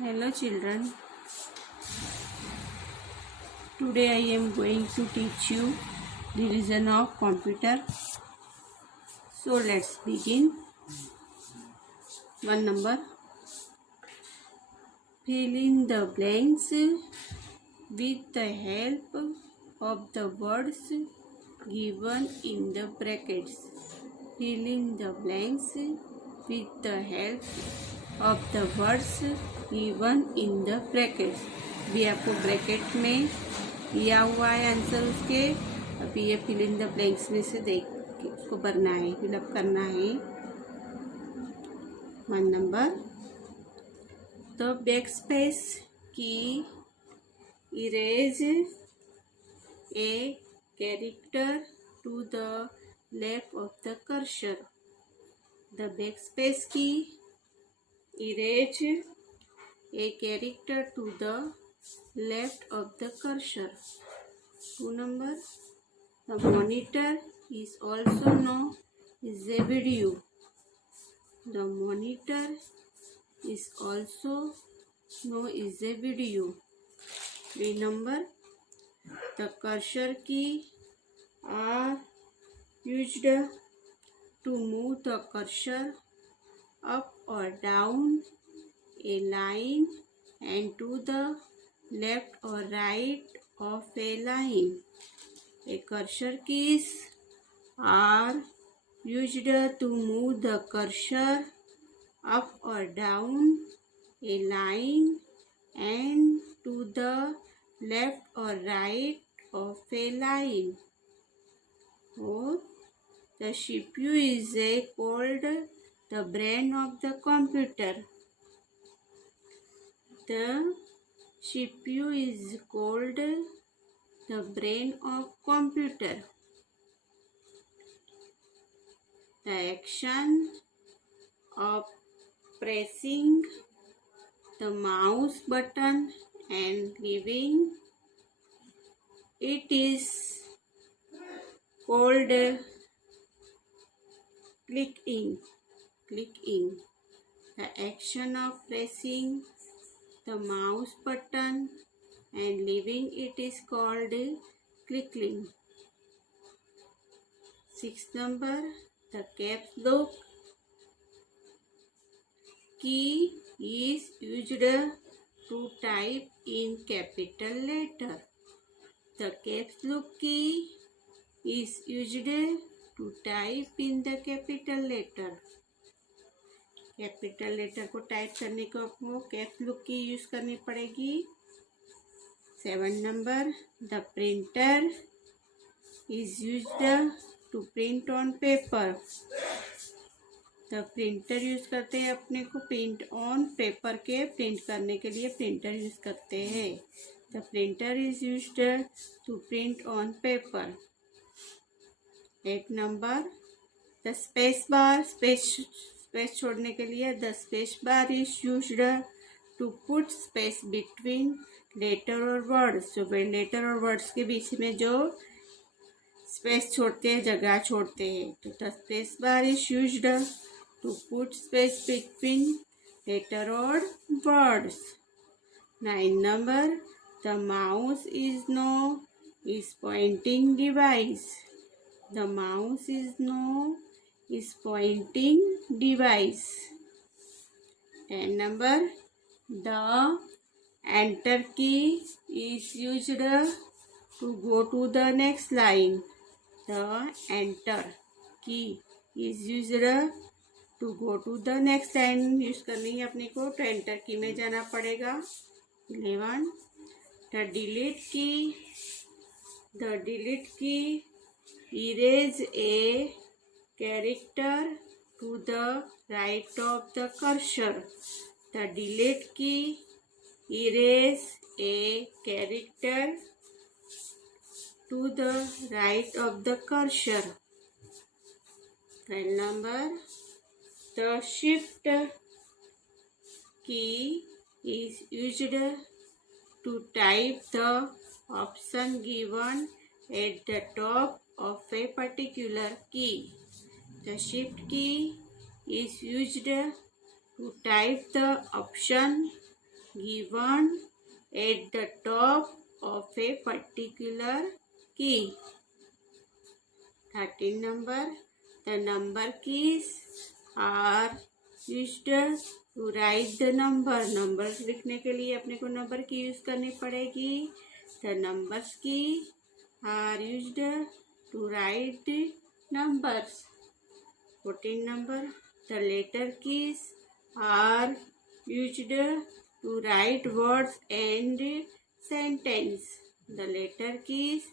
Hello children, today I am going to teach you division of computer. So let's begin. One number, fill in the blanks with the help of the words given in the brackets. Fill in the blanks with the help of the words given in the brackets. भी आपको bracket में दिया हुआ है answer उसके, अभी ये fill in the blanks में से देख के उसको भरना है, फिलअप करना है. One number, the backspace key erase a character to the left of the cursor. The backspace key erase a character to the left of the cursor. 2 number, the monitor is also known as a video. The monitor is also known as a video. 3 number, the cursor key are used to move the cursor up or down a line and to the left or right of a line. A cursor keys are used to move the cursor up or down a line and to the left or right of a line. Or the CPU is called the brain of the computer. The CPU is called the brain of computer. The action of pressing the mouse button and leaving it is called clicking. The action of pressing the mouse button and leaving it is called clicking. 6 number, the caps lock key is used to type in capital letter. The caps lock key is used to type in the capital letter. Capital letter को type करने को आपको caps lock की use करनी पड़ेगी. 7 number, the printer is used to print on paper. The printer use करते हैं अपने को प्रिंट ऑन पेपर के प्रिंट करने के लिए प्रिंटर यूज करते हैं. The printer is used to print on paper. 8 number, the space bar space छोड़ने के लिए the space bar is used to put space between letter और वर्ड्स. जो लेटर और वर्ड्स के बीच में जो स्पेस छोड़ते हैं, जगह छोड़ते हैं, तो the space bar is used to put space between letter और words. 9 number, the mouse is no is pointing device. The mouse is known as pointing device. 10 number, the enter key is used to go to the next line. The enter key is used to go to the next line. Use करनी है अपने को तो enter की में जाना पड़ेगा. 11, the delete key erase a character to the right of the cursor. The delete key erase a character to the right of the cursor. 12 number, the shift key is used to type the option given at the top of a particular key. The shift key is used to type the option given at the top of a particular key. 13 number, the number keys are used to write the number. Numbers लिखने के लिए अपने को number की use करनी पड़ेगी. The numbers key are used to write numbers. 14 number, the letter keys are used to write words and sentence. The letter keys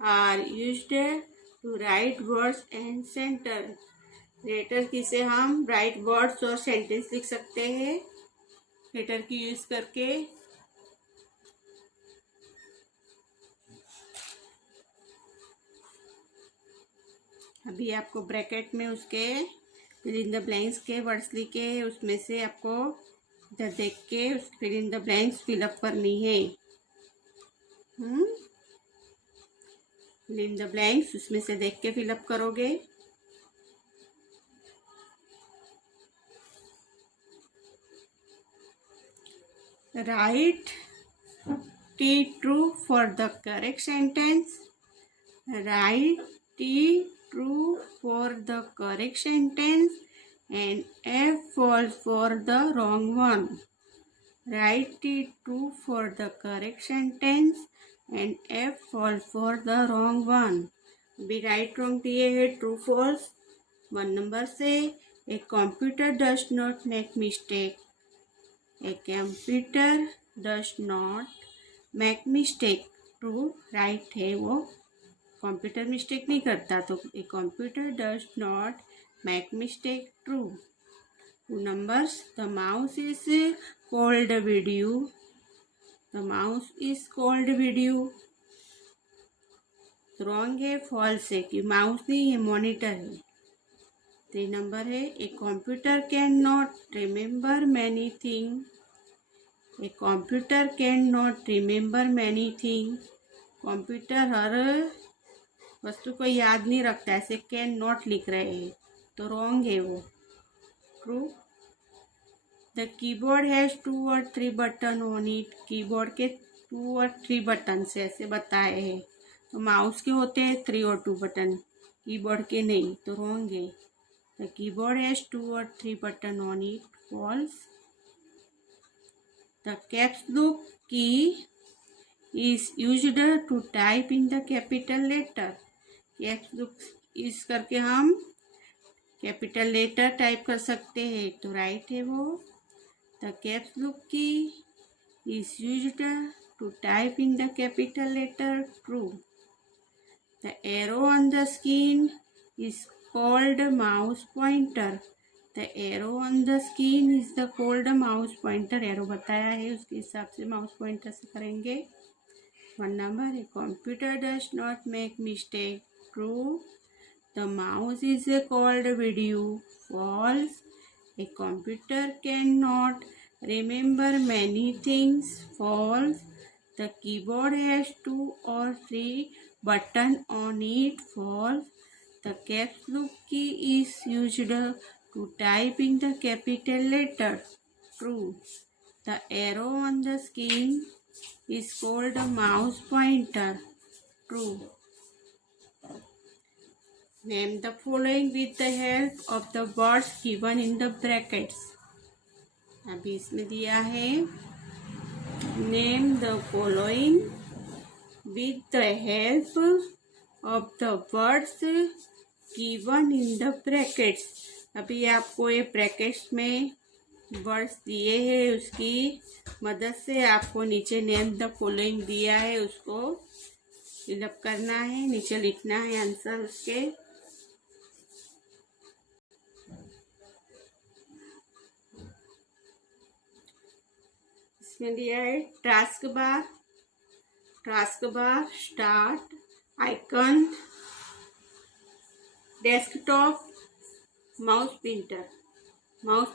are used to write words and sentence. Letter key से हम right words और sentence लिख सकते हैं letter की use करके. अभी आपको ब्रैकेट में उसके फिल इन द ब्लैंक्स के वर्ड्स लिखे उसमें से आपको इधर देख के fill in the blanks fill up करनी है. फिल इन द ब्लैंक्स उसमें से देख के फिलअप करोगे. Write T true for the correct sentence. Write T true for the correct sentence and F false for the wrong one. Write T true for the correct sentence and F false for the wrong one. अभी right wrong दिए है true false 1 number से. A computer does not make mistake. A computer does not make mistake. True right है वो computer mistake नहीं करता तो a computer does not make mistake true. 2 numbers, the mouse is called video. The mouse is called video. Wrong है false है कि mouse नहीं है मॉनिटर है. 3 नंबर है a computer can not remember many thing. A computer can not remember many thing. Computer हर वस्तु को याद नहीं रखता ऐसे कैन नॉट लिख रहे हैं तो रॉन्ग है वो. True. The keyboard has 2 or 3 button on it. Keyboard के 2 और 3 बटन से ऐसे बताए हैं तो माउस के होते हैं 3 और 2 बटन कीबोर्ड के नहीं तो रॉन्ग है. The keyboard has 2 or 3 button on it. False. The caps lock key is used to type in the capital letter. Caps lock use करके हम कैपिटल लेटर टाइप कर सकते हैं तो राइट है वो. The caps lock key is used to type in the capital letter. True. The arrow on the screen is called mouse pointer. The arrow on the screen is the called mouse pointer. arrow बताया है उसके हिसाब से mouse pointer से करेंगे. 1 number, a computer does not make mistake. True. The mouse is called video. False. A computer cannot remember many things. False. The keyboard has 2 or 3 buttons on it. False. The caps lock key is used to type in the capital letter. True. The arrow on the screen is called a mouse pointer. True. Name the following with the help of the words given in the brackets. अभी इसमें दिया है Name the following with the help of the words given in the brackets. अभी आपको ये brackets में words दिए हैं उसकी मदद से आपको नीचे नेम द फॉलोइंग दिया है उसको फिलअप करना है. नीचे लिखना है आंसर उसके. इसमें दिया है task bar. Start, icon, desktop, mouse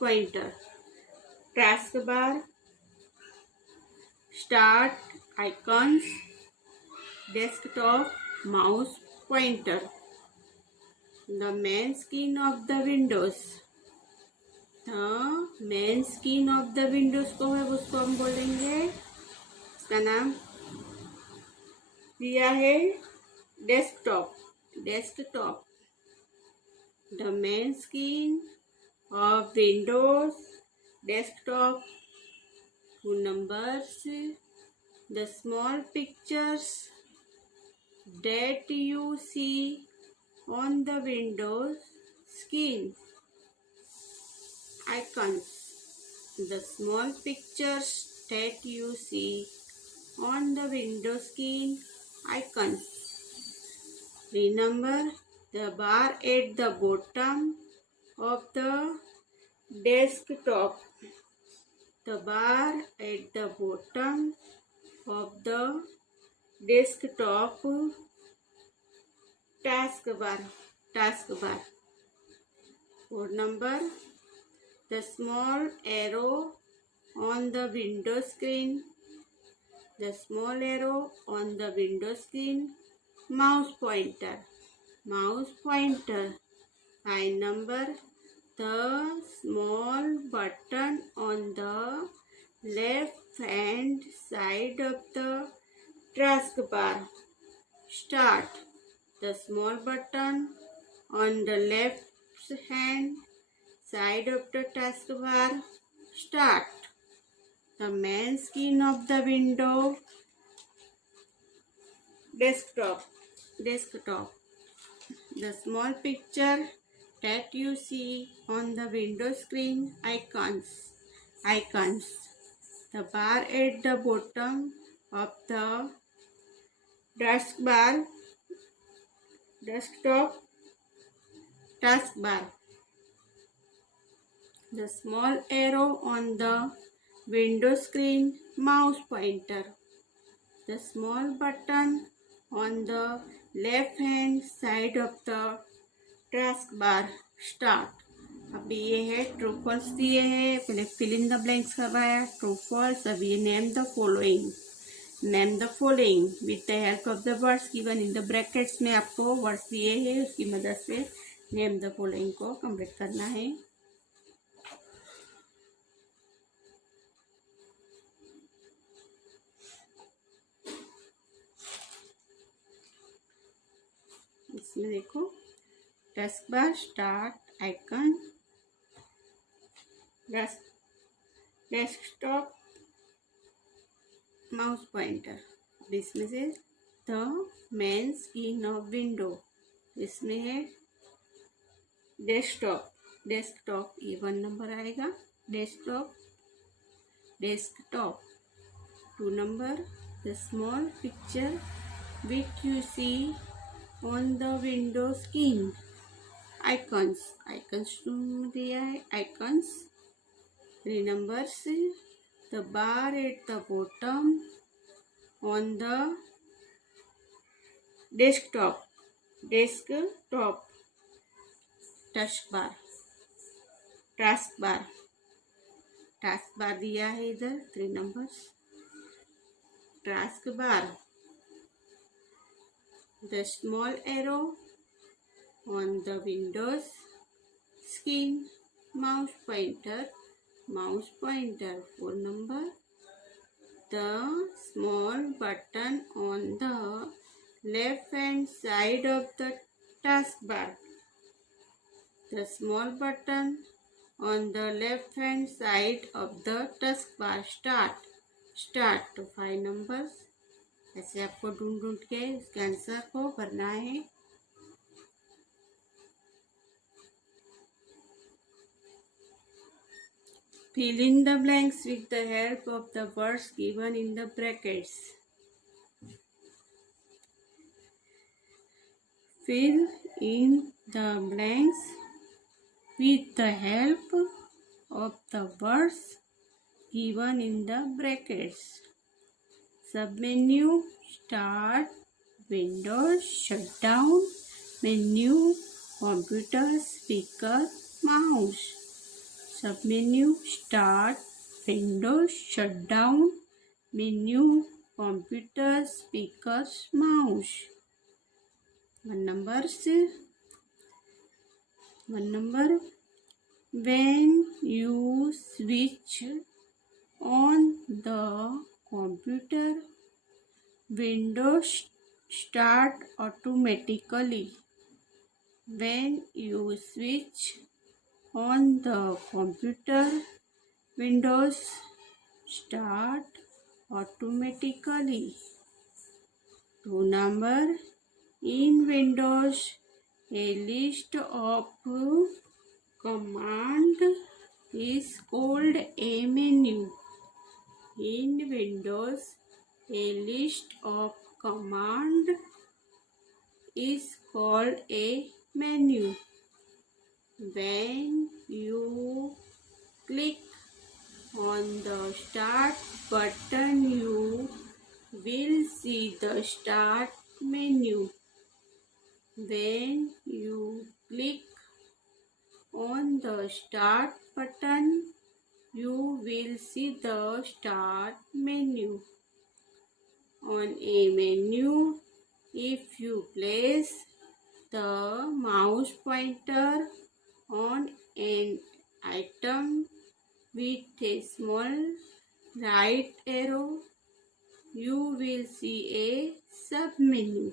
pointer. Task bar, start, icons, desktop, mouse pointer. The main screen of the Windows. Main screen of the Windows को है उसको हम बोलेंगे, इसका नाम दिया है desktop. Desktop the main screen of Windows desktop. 2 numbers the small pictures that you see on the windows screen. Icons the small pictures that you see on the window screen. Icons. Remember the bar at the bottom of the desktop. The bar at the bottom of the desktop. Taskbar. Taskbar. 4 number the small arrow on the window screen. The small arrow on the window screen. Mouse pointer. Mouse pointer. 5 number the small button on the left hand side of the taskbar. Start. The small button on the left hand side of the taskbar. Start. The main screen of the window desktop. Desktop. The small picture that you see on the window screen. Icons. Icons. The bar at the bottom of the taskbar. Desktop. Taskbar. The small arrow on the window screen. Mouse pointer. The small button on the left hand side of the taskbar. Start. अभी ये है true false दिए हैं, पहले fill in the blanks करवाया, true false. अभी ये name the following. Name the following with the help of the words given in the brackets में आपको वर्ड्स दिए हैं, उसकी मदद से नेम द फॉलोइंग को कंप्लीट करना है। इसमें देखो taskbar, start, icon, desktop, mouse pointer. इसमें से the main screen of window, इसमें है डेस्कटॉप। डेस्कटॉप ये 1 नंबर आएगा। Desktop, desktop. 2 number the small picture which you see on the window screen. Icons, icons दिया है, icons. 3 numbers the bar at the bottom on the desktop. Desktop. taskbar, taskbar, taskbar दिया है इधर 3 numbers। taskbar the small arrow on the windows screen, mouse pointer, mouse pointer। 4 number the small button on the left hand side of the taskbar, the small button on the left hand side of the taskbar। start, start। तो 5 numbers ऐसे आपको ढूंढ ढूंढ के इसके answer को भरना है। Fill in the blanks with the help of the words given in the brackets. Fill in the blanks with the help of the words given in the brackets. Submenu, start, Windows, shutdown, menu, computer, speaker, mouse। Submenu, start, Windows, shutdown, menu, computer, speakers, mouse। 1 number When you switch on the computer, Windows start automatically. When you switch on the computer, Windows start automatically. 2 in Windows, a list of command is called a menu. In Windows, a list of command is called a menu. When you click on the start button, you will see the start menu. When you click on the start button, you will see the start menu. On a menu, if you place the mouse pointer on an item with a small right arrow, you will see a submenu.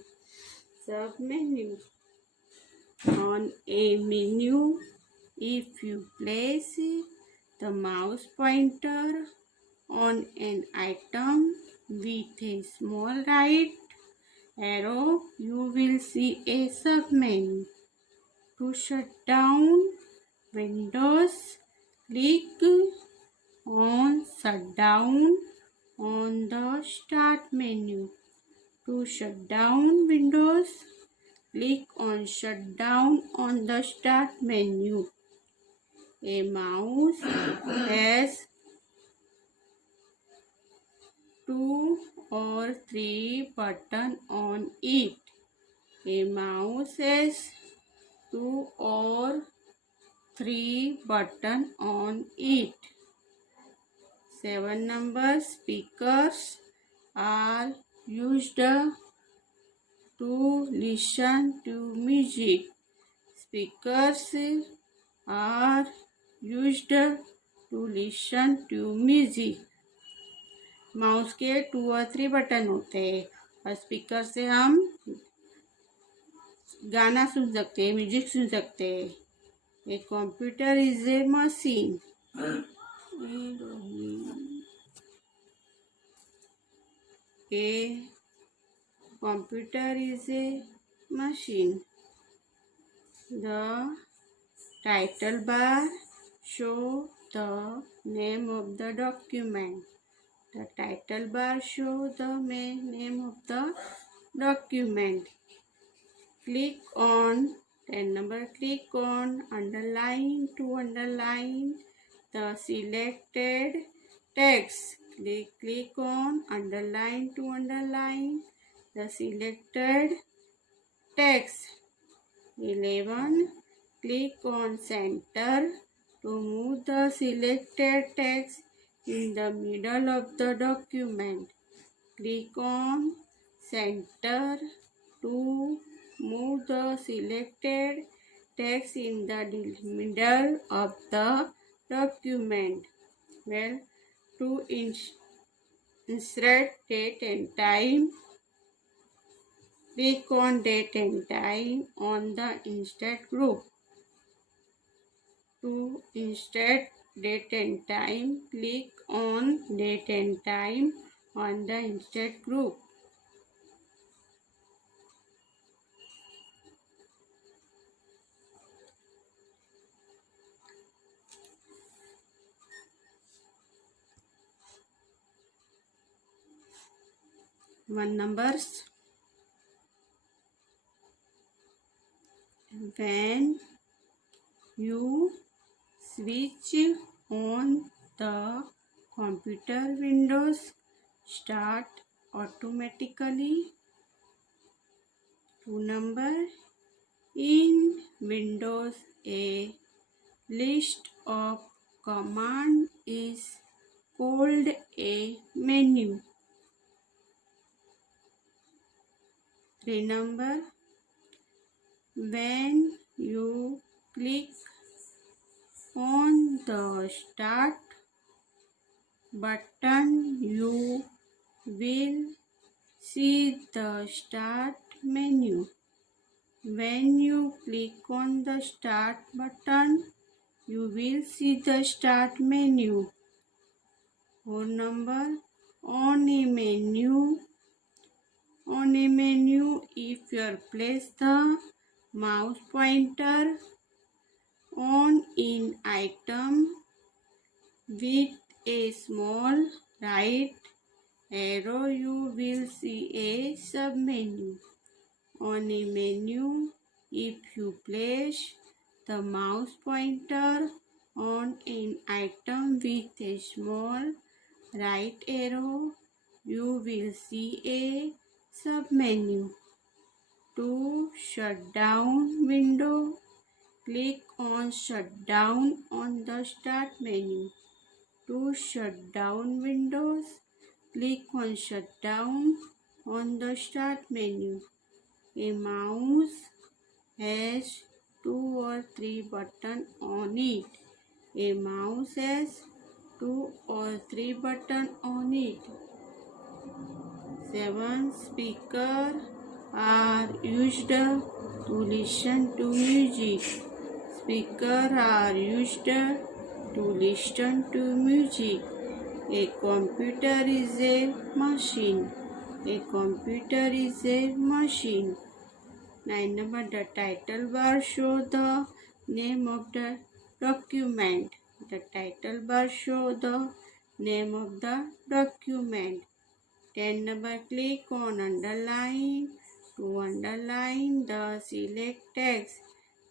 On a menu, if you place the mouse pointer on an item with a small right arrow, you will see a submenu. To shut down Windows, click on Shutdown on the Start menu. To shut down Windows, click on Shutdown on the Start menu. A mouse has 2 or 3 buttons on it. A mouse has 2 or 3 buttons on it. 7 speakers are used to listen to music. Speakers are used to listen to music. Mouse के 2 और 3 button होते हैं और speaker से हम गाना सुन सकते हैं, म्यूजिक सुन सकते हैं। A computer is a machine. A computer is a machine. The title bar shows the name of the document. The title bar shows the name of the document. Click on 10 click on underline to underline the selected text. Click on underline to underline the selected text. 11 click on center to move the selected text in the middle of the document. Click on center to move the selected text in the middle of the document. Well, to insert date and time, click on date and time on the insert group. To insert date and time, click on date and time on the insert group. Numbers. When you switch on the computer, Windows start automatically. 2 in Windows, a list of command is called a menu. 3 when you click On the start button, you will see the start menu. When you click on the start button, you will see the start menu. 4 number, on a menu. On a menu, if you place the mouse pointer on an item with a small right arrow, you will see a submenu. On a menu, if you place the mouse pointer on an item with a small right arrow, you will see a submenu. To shut down window, click on shut down on the start menu. To shut down windows, click on shut down on the start menu. A mouse has 2 or 3 buttons on it. A mouse has 2 or 3 buttons on it. 7. Speakers are used to listen to music. Speakers are used to listen to music. A computer is a machine. A computer is a machine. 9 number, the title bar show the name of the document. The title bar show the name of the document. 10 number, click on underline to underline the select text.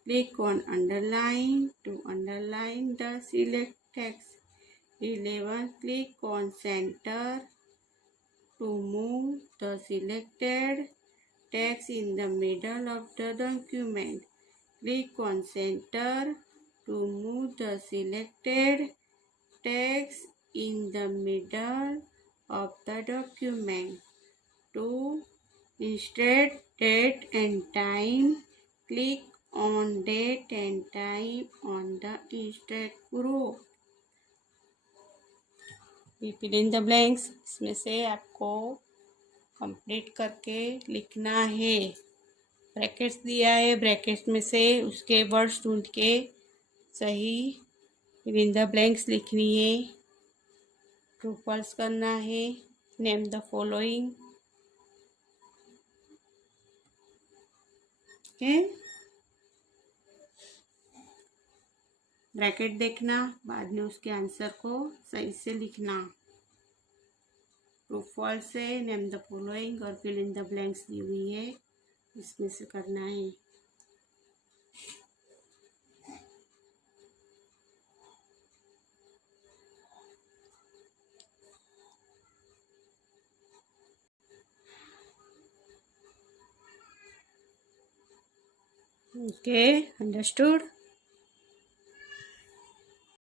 Click on underline to underline the select text. 11. Click on center to move the selected text in the middle of the document. Click on center to move the selected text in the middle of the document. 2. Insert date and time. Click on date and time on the insert group. Fill in the blanks, इसमें से आपको complete करके लिखना है। Brackets दिया है, brackets में से उसके वर्ड्स ढूंढ के सही फिल इन द ब्लैंक्स लिखनी है। ट्रू फॉल्स करना है। Name the following. Okay, bracket देखना, बाद में उसके आंसर को सही से लिखना। ट्रू फॉल्स है, नेम द फॉलोइंग और फिल इन द ब्लैंक्स दी हुई है, इसमें से करना है। Okay, understood?